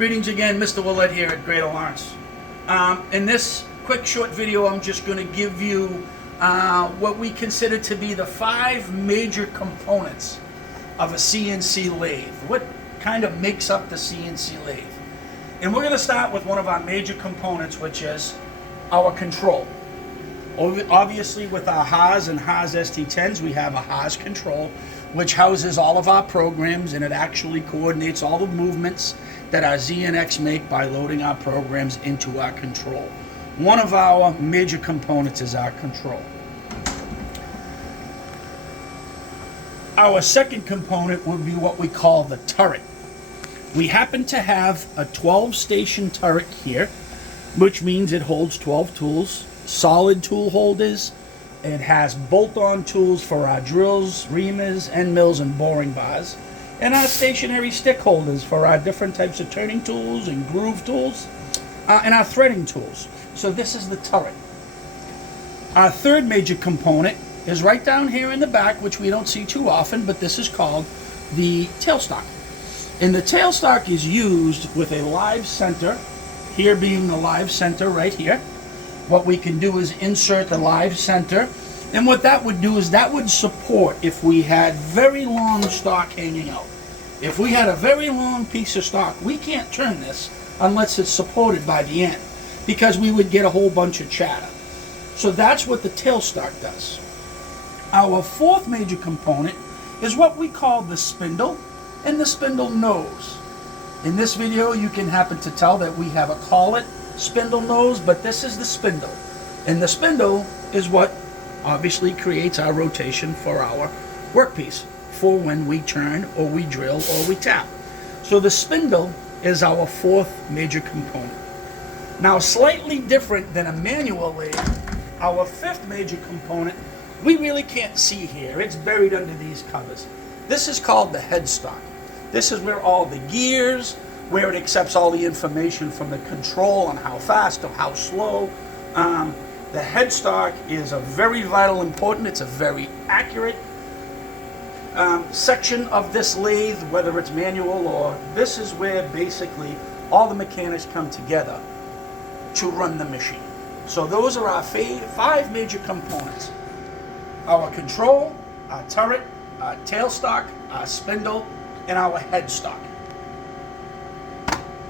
Greetings again, Mr. Willett here at Greater Lawrence. In this quick short video, I'm just going to give you what we consider to be the 5 major components of a CNC lathe. What kind of makes up the CNC lathe? And we're going to start with one of our major components, which is our control. Obviously, with our Haas and Haas ST-10s, we have a Haas control, which houses all of our programs, and it actually coordinates all the movements that our Z and X make by loading our programs into our control. One of our major components is our control. Our second component would be what we call the turret. We happen to have a 12-station turret here, which means it holds 12 tools, solid tool holders. It has bolt-on tools for our drills, reamers, end mills, and boring bars, and our stationary stick holders for our different types of turning tools and groove tools, and our threading tools. So this is the turret. Our third major component is right down here in the back, which we don't see too often, but this is called the tailstock. And the tailstock is used with a live center, here being the live center right here. What we can do is insert the live center, and what that would do is that would support if we had very long stock hanging out. If we had a very long piece of stock, we can't turn this unless it's supported by the end, because we would get a whole bunch of chatter. So that's what the tailstock does. Our fourth major component is what we call the spindle and the spindle nose. In this video, you can happen to tell that we have a collet spindle nose, but this is the spindle. And the spindle is what obviously creates our rotation for our workpiece for when we turn or we drill or we tap. So the spindle is our fourth major component. Now, slightly different than a manual lathe, our fifth major component we really can't see here. It's buried under these covers. This is called the headstock. This is where all the gears, where it accepts all the information from the control on how fast or how slow. The headstock is a very vital important, it's a very accurate section of this lathe, whether it's manual or this is where basically all the mechanics come together to run the machine. So those are our 5 major components. Our control, our turret, our tailstock, our spindle, and our headstock.